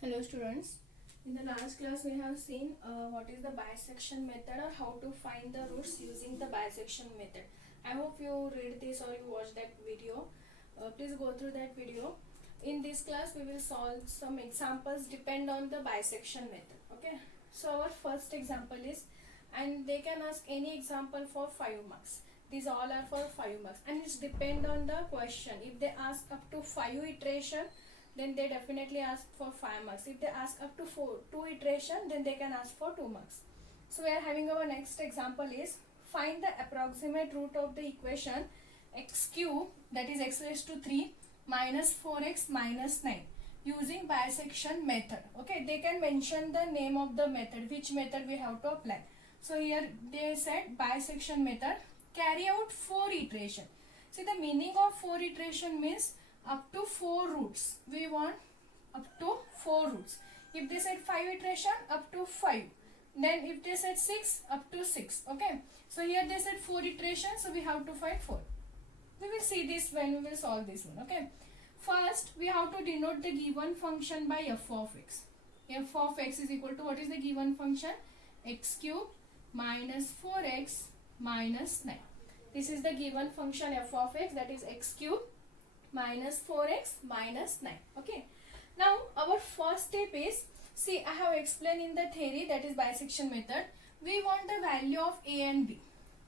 Hello students, in the last class we have seen what is the bisection method or how to find the roots using the bisection method. I hope you read this or you watch that video. Please go through that video. In this class we will solve some examples depend on the bisection method. Okay, so our first example is, and they can ask any example for 5 marks. These all are for 5 marks and it's depend on the question. If they ask up to 5 iteration, then they definitely ask for 5 marks. If they ask up to 2 iteration, then they can ask for 2 marks. So we are having our next example is, find the approximate root of the equation x cube, that is x raised to 3 minus 4x minus 9 using bisection method. Okay, they can mention the name of the method, which method we have to apply. So here they said bisection method, carry out 4 iteration. See, the meaning of 4 iteration means up to 4 roots. We want up to 4 roots. If they said 5 iteration, up to 5. Then if they said 6, up to 6. Okay. So here they said 4 iteration, so we have to find 4. We will see this when we will solve this one. Okay. First, we have to denote the given function by f of x. F of x is equal to, what is the given function? X cube minus 4x minus 9. This is the given function f of x, that is x cube minus 4x minus 9. Okay, now our first step is, see, I have explained in the theory, that is bisection method, we want the value of a and b.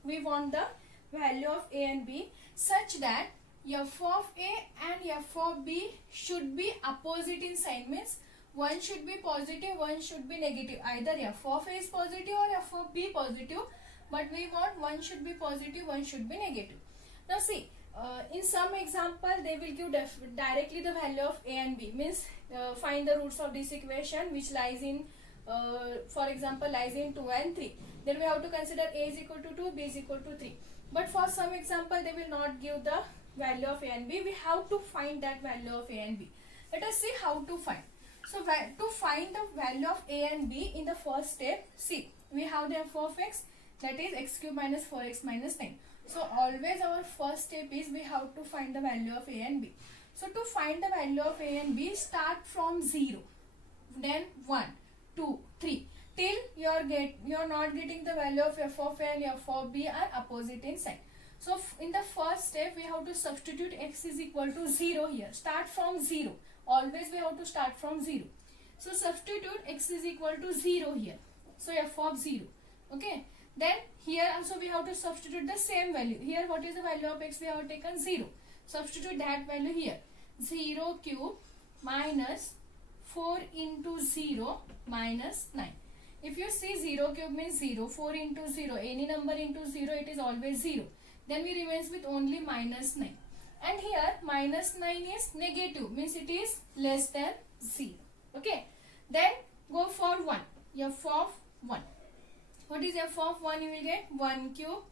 We want the value of a and b such that f of a and f of b should be opposite in sign, means one should be positive, one should be negative. Either f of a is positive or f of b positive, but we want one should be positive, one should be negative. Now see, in some example they will give directly the value of a and b, means find the roots of this equation which lies in, for example, lies in 2 and 3. Then we have to consider a is equal to 2, b is equal to 3. But for some example they will not give the value of a and b. We have to find that value of a and b. Let us see how to find. So to find the value of a and b, in the first step, see, we have the f of x, that is x cube minus 4x minus 9. So always our first step is we have to find the value of a and b. So to find the value of a and b, start from 0, then 1, 2, 3 till you are not getting the value of f of a and f of b are opposite in sign. So in the first step we have to substitute x is equal to 0 here. Start from 0. Always we have to start from 0. So substitute x is equal to 0 here. So f of 0. Okay. Then here also we have to substitute the same value. Here what is the value of x? We have taken 0. Substitute that value here. 0 cube minus 4 into 0 minus 9. If you see 0 cube means 0, 4 into 0, any number into 0, it is always 0. Then we remains with only minus 9. And here minus 9 is negative, means it is less than 0. Okay. Then go for 1. F of 1. What is f of 1? You will get 1 cube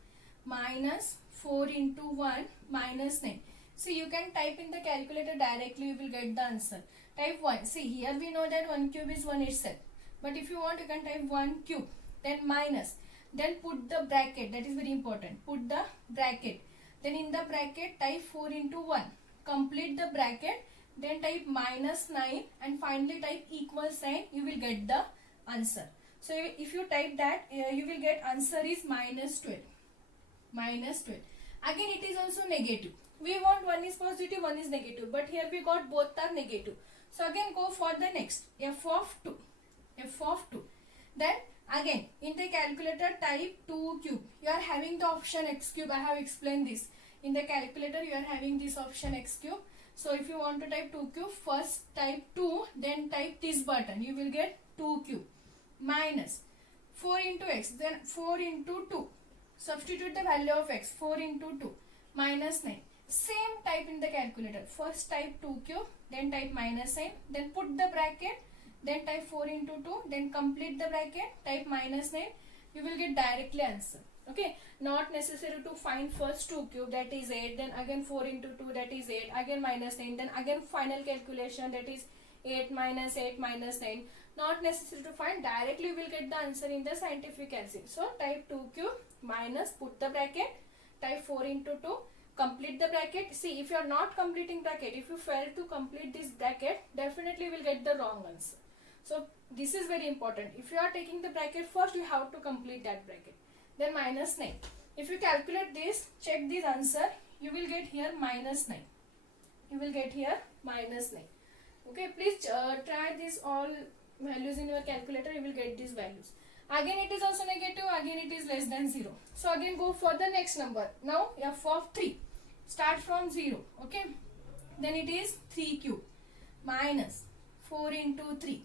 minus 4 into 1 minus 9. See, you can type in the calculator directly, you will get the answer. Type 1. See, here we know that 1 cube is 1 itself. But if you want, you can type 1 cube. Then minus. Then put the bracket. That is very important. Put the bracket. Then in the bracket, type 4 into 1. Complete the bracket. Then type minus 9. And finally type equal sign. You will get the answer. So if you type that, you will get answer is minus 12. Minus 12. Again it is also negative. We want one is positive, one is negative. But here we got both are negative. So again go for the next. F of 2. F of 2. Then again in the calculator type 2 cube. You are having the option x cube. I have explained this. In the calculator you are having this option x cube. So if you want to type 2 cube, first type 2, then type this button. You will get 2 cube. Minus 4 into x, then 4 into 2. Substitute the value of x, 4 into 2 minus 9. Same type in the calculator. First type 2 cube, then type minus sign, then put the bracket, then type 4 into 2, then complete the bracket, type minus 9. You will get directly answer. Okay, not necessary to find first 2 cube, that is 8, then again 4 into 2, that is 8, again minus 9, then again final calculation, that is 8 minus 9. Not necessary to find, directly we will get the answer in the scientific acid. So type 2 cube minus, put the bracket, type 4 into 2, complete the bracket. See, if you are not completing bracket, if you fail to complete this bracket, definitely will get the wrong answer. So this is very important. If you are taking the bracket first, you have to complete that bracket. Then minus 9. If you calculate this, check this answer, you will get here minus 9. You will get here minus 9. Okay, please try this all values in your calculator, you will get these values. Again it is also negative, again it is less than 0. So again go for the next number. Now f of 3. Start from 0. Okay. Then it is 3 cube minus 4 into 3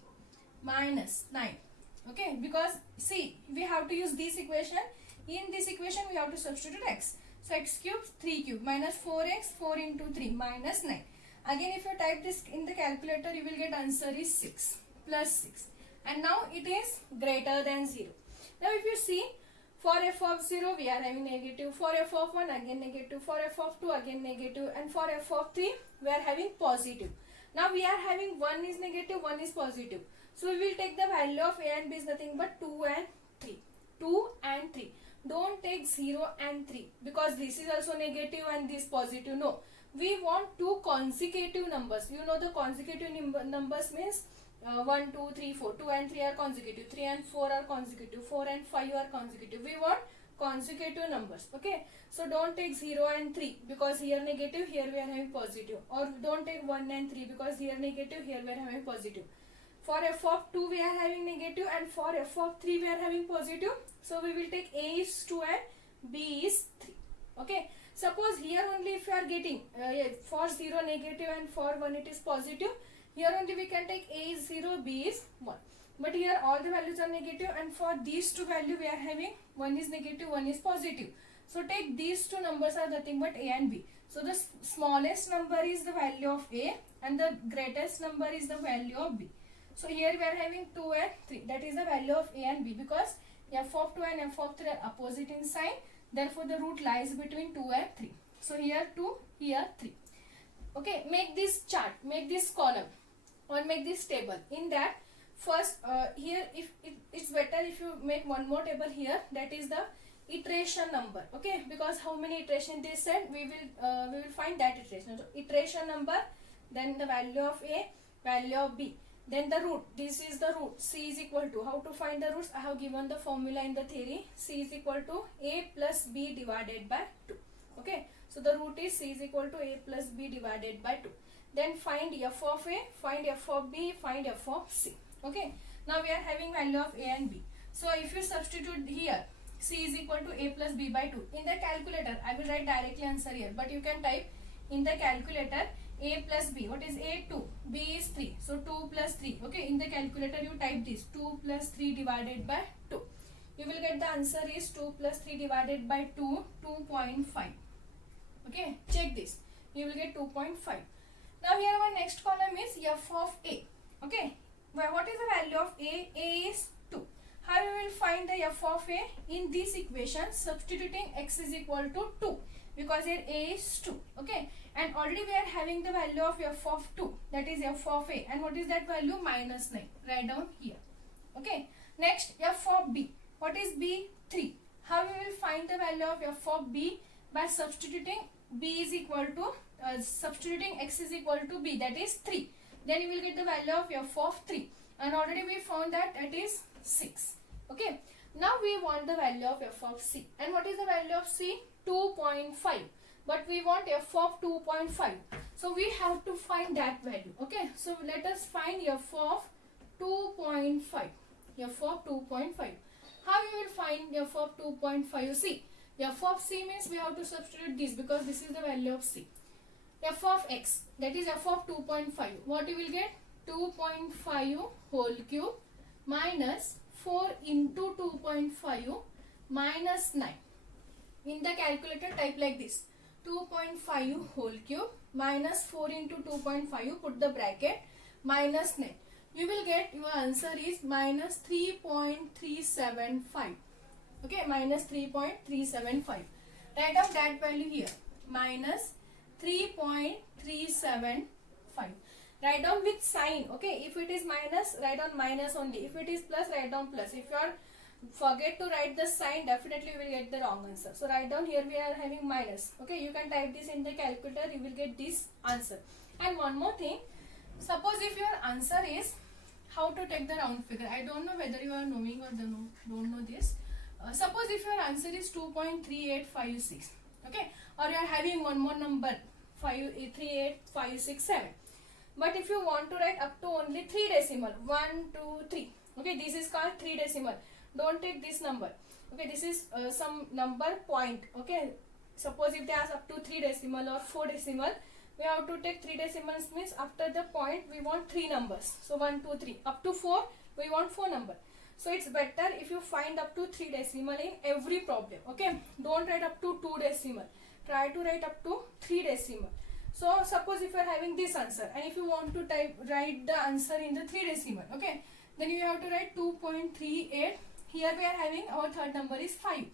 minus 9. Okay. Because see, we have to use this equation. In this equation we have to substitute x. So x cube 3 cube minus 4x 4 into 3 minus 9. Again if you type this in the calculator, you will get answer is 6 plus 6. And now it is greater than 0. Now if you see, for f of 0 we are having negative, for f of 1 again negative, for f of 2 again negative, and for f of 3 we are having positive. Now we are having 1 is negative, 1 is positive. So we will take the value of a and b is nothing but 2 and 3. 2 and 3. Don't take 0 and 3 because this is also negative and this positive. No. We want two consecutive numbers. You know the consecutive numbers means 1, 2, 3, 4. 2 and 3 are consecutive. 3 and 4 are consecutive. 4 and 5 are consecutive. We want consecutive numbers. Okay. So don't take 0 and 3 because here negative, here we are having positive. Or don't take 1 and 3 because here negative, here we are having positive. For f of 2 we are having negative and for f of 3 we are having positive. So we will take a is 2 and b is 3. Okay. Suppose here only if you are getting for 0 negative and for 1 it is positive. Here only we can take a is 0, b is 1. But here all the values are negative and for these two values we are having 1 is negative, 1 is positive. So take these two numbers are nothing but a and b. So the smallest number is the value of a and the greatest number is the value of b. So here we are having 2 and 3. That is the value of a and b because f of 2 and f of 3 are opposite in sign. Therefore the root lies between 2 and 3. So here 2, here 3. Okay, make this chart, make this column or make this table. In that first here if it's better if you make one more table here, that is the iteration number. Okay, because how many iteration they said, we will find that iteration. So iteration number, then the value of a, value of b, then the root. This is the root. C is equal to, how to find the roots? I have given the formula in the theory. C is equal to a plus b divided by 2. Okay, so the root is C is equal to a plus b divided by 2. Then find f of a, find f of b, find f of c. Okay, now we are having value of a and b. So if you substitute here, C is equal to a plus b by 2. In the calculator, I will write directly answer here. But you can type in the calculator a plus b. What is a? 2. B is 3. So 2 plus 3. Okay, in the calculator you type this. 2 plus 3 divided by 2. You will get the answer is 2 plus 3 divided by 2, 2.5. Okay, check this. You will get 2.5. Now here our next column is f of a. Okay, well, what is the value of a? A is 2. How we will find the f of a? In this equation, substituting x is equal to 2 because here a is 2. Okay, and already we are having the value of f of 2, that is f of a, and what is that value? Minus 9. Write down here. Okay, next f of b. What is b? 3. How we will find the value of f of b? By substituting b is equal to substituting x is equal to b, that is 3. Then you will get the value of f of 3, and already we found that it is 6. Okay, now we want the value of f of c, and what is the value of c? 2.5. But we want f of 2.5, so we have to find that value. Okay, so let us find f of 2.5. f of 2.5. How you will find f of 2.5? You see, f of c means we have to substitute this because this is the value of c. F of x, that is f of 2.5. What you will get? 2.5 whole cube minus 4 into 2.5 minus 9. In the calculator type like this. 2.5 whole cube minus 4 into 2.5, put the bracket, minus 9. You will get, your answer is minus 3.375. Okay, minus 3.375. Write down that value here. Minus 3.375. Write down with sign. Okay, if it is minus, write down minus only. If it is plus, write down plus. If you are forget to write the sign, definitely you will get the wrong answer. So write down here we are having minus. Okay, you can type this in the calculator, you will get this answer. And one more thing, suppose if your answer is how to take the round figure. I don't know whether you are knowing or don't know this. Suppose if your answer is 2.3856, okay, or you are having one more number 38567, but if you want to write up to only 3 decimal 1 2 3, okay, this is called 3 decimal. Don't take this number, okay, this is some number point, okay. Suppose if they ask up to 3 decimal or 4 decimal, we have to take 3 decimals, means after the point we want 3 numbers. So 1 2 3, up to 4 we want 4 number. So it's better if you find up to 3 decimal in every problem, okay. Don't write up to 2 decimal, try to write up to 3 decimal. So suppose if you are having this answer and if you want to write the answer in the 3 decimal, okay, then you have to write 2.38. Here we are having our third number is 5.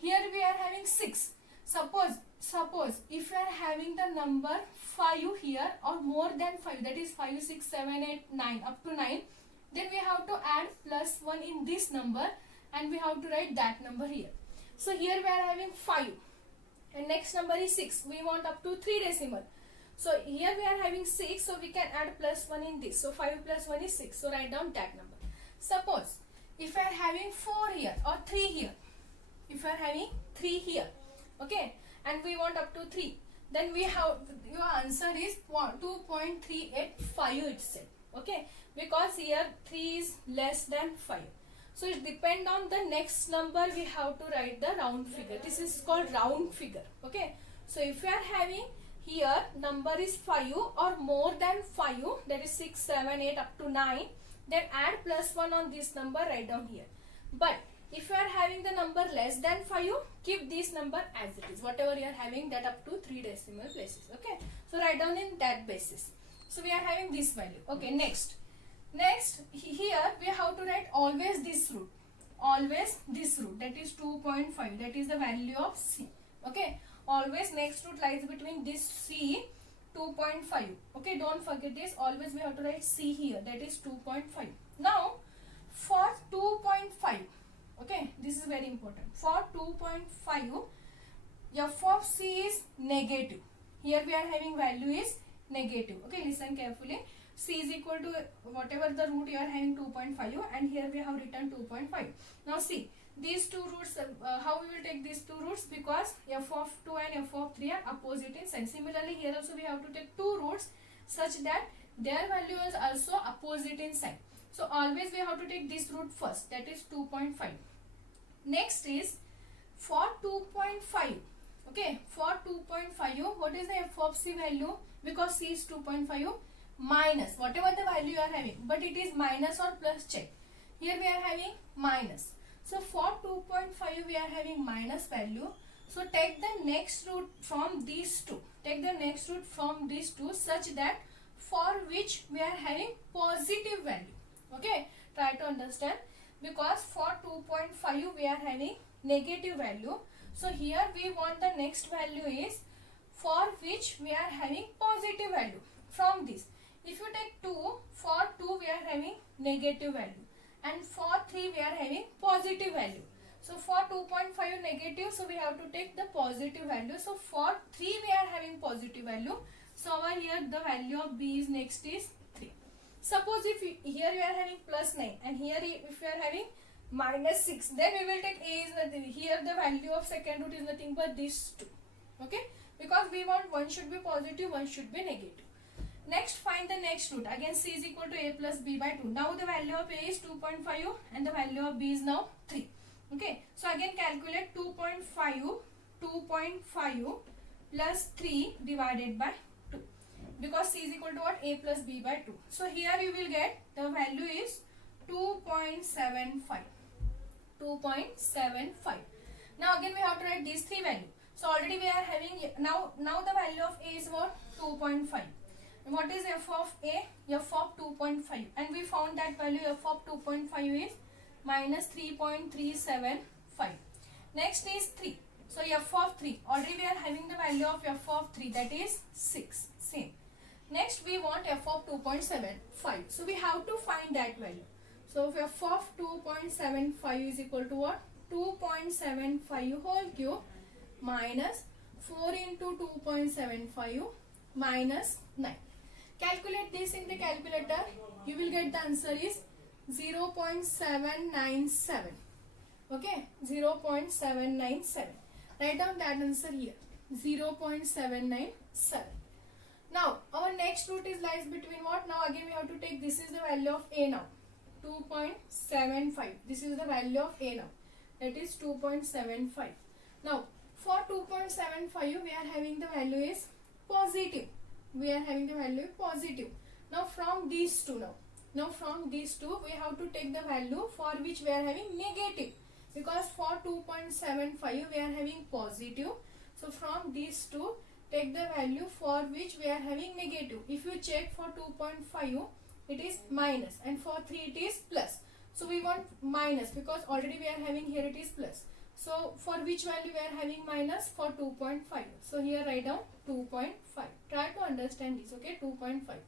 Here we are having 6. Suppose if you are having the number 5 here or more than 5, that is 5 6 7 8 9 up to 9, then we have to add plus 1 in this number and we have to write that number here. So here we are having 5 and next number is 6. We want up to 3 decimal. So here we are having 6, so we can add plus 1 in this. So 5 plus 1 is 6. So write down that number. Suppose if I are having 4 here or 3 here, if I are having 3 here, okay, and we want up to 3, then we have, your answer is 2.385 itself, okay, because here 3 is less than 5. So it depends on the next number we have to write the round figure. This is called round figure, okay. So if you are having here number is 5 or more than 5, that is 6 7 8 up to 9, then add plus 1 on this number, write down here. But if you are having the number less than 5, keep this number as it is, whatever you are having, that up to 3 decimal places, okay. So write down in that basis. So we are having this value, okay. Next here we have to write always this root, that is 2.5, that is the value of C, okay. Always next root lies between this C 2.5, okay. Don't forget this, always we have to write C here, that is 2.5. Now for 2.5, okay, this is very important. For 2.5, f of C is negative. Here we are having value is negative, okay. Listen carefully. C is equal to whatever the root you are having 2.5, and here we have written 2.5. Now see, these two roots, how we will take these two roots, because f of 2 and f of 3 are opposite in sign. Similarly here also we have to take two roots such that their value is also opposite in sign. So always we have to take this root first, that is 2.5. Next is for 2.5, okay, for 2.5, what is the f of C value? Because C is 2.5 minus whatever the value you are having, but it is minus or plus, check. Here we are having minus. So for 2.5 we are having minus value. So take the next root from these two. Take the next root from these two such that for which we are having positive value, okay. Try to understand, because for 2.5 we are having negative value. So here we want the next value is for which we are having positive value from this. If you take 2, for 2 we are having negative value, and for 3 we are having positive value. So for 2.5 negative, so we have to take the positive value. So for 3 we are having positive value. So over here the value of B is next is 3. Suppose if here we are having plus 9 and here if we are having minus 6, then we will take A is nothing. Here the value of second root is nothing but this 2, okay, because we want one should be positive, one should be negative. Next, find the next root. Again C is equal to A plus B by 2. Now the value of A is 2.5 and the value of B is now 3, okay. So again calculate 2.5 plus 3 divided by 2, because C is equal to what? A plus B by 2. So here you will get the value is 2.75. Now again we have to write these three values. So already we are having, now the value of A is what? 2.5. What is f of A? F of 2.5, and we found that value f of 2.5 is minus 3.375. Next is 3. So f of 3, already we are having the value of f of 3, that is 6, same. Next we want f of 2.75. So we have to find that value. So f of 2.75 is equal to what? 2.75 whole cube minus 4 into 2.75 minus 9. Calculate this in the calculator. You will get the answer is 0.797. Okay, 0.797. Write down that answer here, 0.797. Now our next root is lies between what? Now again we have to take, this is the value of a now, 2.75. This is the value of a now, that is 2.75. Now for 2.75 we are having the value is positive. We are having the value positive. Now from these two, now from these two we have to take the value for which we are having negative, because for 2.75 we are having positive. So from these two take the value for which we are having negative. If you check for 2.5 it is minus, and for 3 it is plus. So we want minus because already we are having here it is plus. So for which value we are having minus? For 2.5. So here write down 2.5. Try to understand this, okay? 2.5.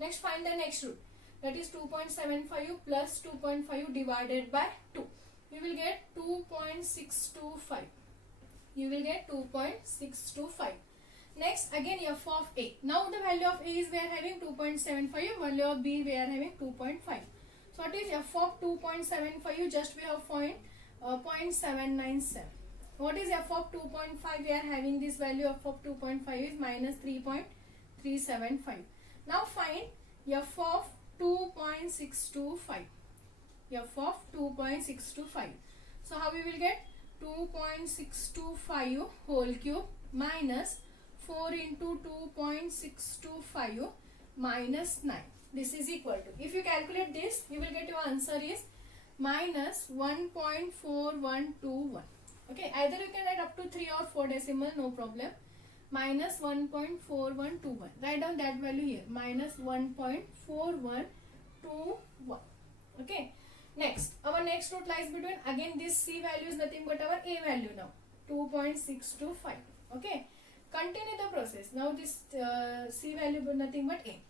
Next find the next root. That is 2.75 plus 2.5 divided by 2. You will get 2.625. You will get 2.625. Next again f of a. Now the value of a is we are having 2.75. Value of b we are having 2.5. So what is f of 2.75? Just we have found 0.797. What is f of 2.5? We are having this value of 2.5 is minus 3.375. Now find f of 2.625. f of 2.625. So how we will get? 2.625 whole cube minus 4 into 2.625 minus 9. This is equal to, if you calculate this, you will get your answer is minus 1.4121. Okay, either you can write up to 3 or 4 decimal, no problem. Minus 1.4121. Write down that value here, minus 1.4121. Okay. Next, our next root lies between, again this c value is nothing but our a value now, 2.625. Okay. Continue the process. Now this c value but nothing but a.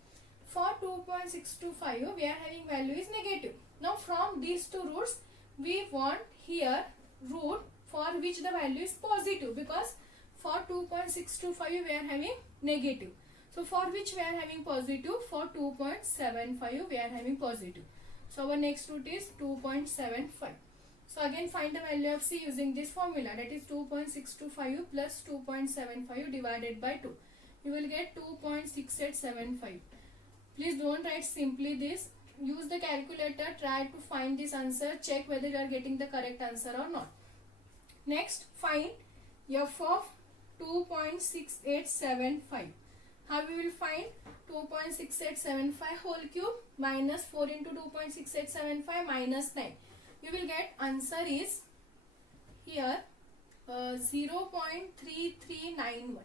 For 2.625 we are having value is negative. Now from these two roots we want here root for which the value is positive, because for 2.625 we are having negative. So for which we are having positive? For 2.75 we are having positive. So our next root is 2.75. So again find the value of c using this formula, that is 2.625 plus 2.75 divided by 2. You will get 2.6875. Please don't write simply this. Use the calculator, try to find this answer, check whether you are getting the correct answer or not. Next find f of 2.6875. How we will find? 2.6875 whole cube minus 4 into 2.6875 minus 9. You will get answer is here 0.3391.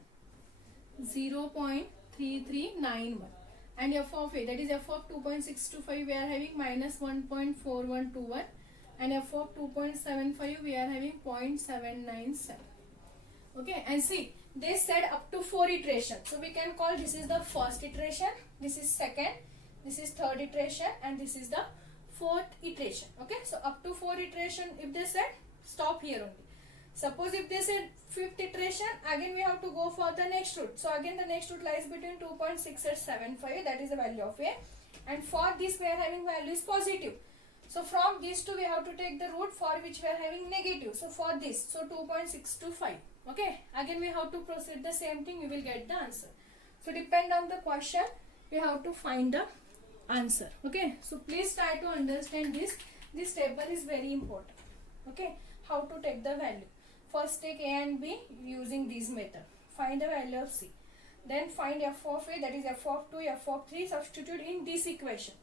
0.3391. And f of a, that is f of 2.625 we are having minus 1.4121, and f of 2.75 we are having 0.797. Okay, and see, they said up to 4 iterations. So we can call this is the first iteration, this is second, this is third iteration, and this is the fourth iteration. Okay, so up to 4 iteration, if they said, stop here only. Suppose if they said 5th iteration, again we have to go for the next root. So again the next root lies between 2.6875, that is the value of a, and for this we are having value is positive. So from these two we have to take the root for which we are having negative. So for this, so 2.625. Okay, again we have to proceed the same thing, we will get the answer. So depend on the question, we have to find the answer. Okay, so please try to understand this. This table is very important. Okay, how to take the value. First take a and b using this method. Find the value of c. Then find f of a, that is f of 2, f of 3, substitute in this equation.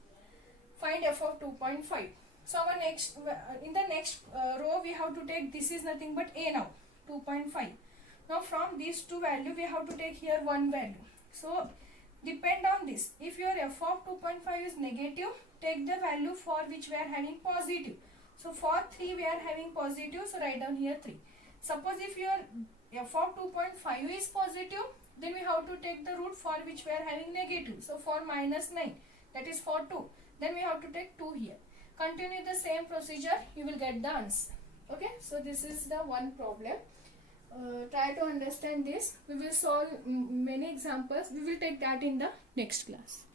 Find f of 2.5. So our next, in the next row we have to take, this is nothing but a now, 2.5. Now from these two value we have to take here one value. So depend on this. If your f of 2.5 is negative, take the value for which we are having positive. So for 3 we are having positive, so write down here 3. Suppose if your f of 2.5 is positive, then we have to take the root for which we are having negative. So for minus 9, that is for 2. Then we have to take 2 here. Continue the same procedure, you will get the answer. Okay, so this is the one problem. Try to understand this. We will solve many examples. We will take that in the next class.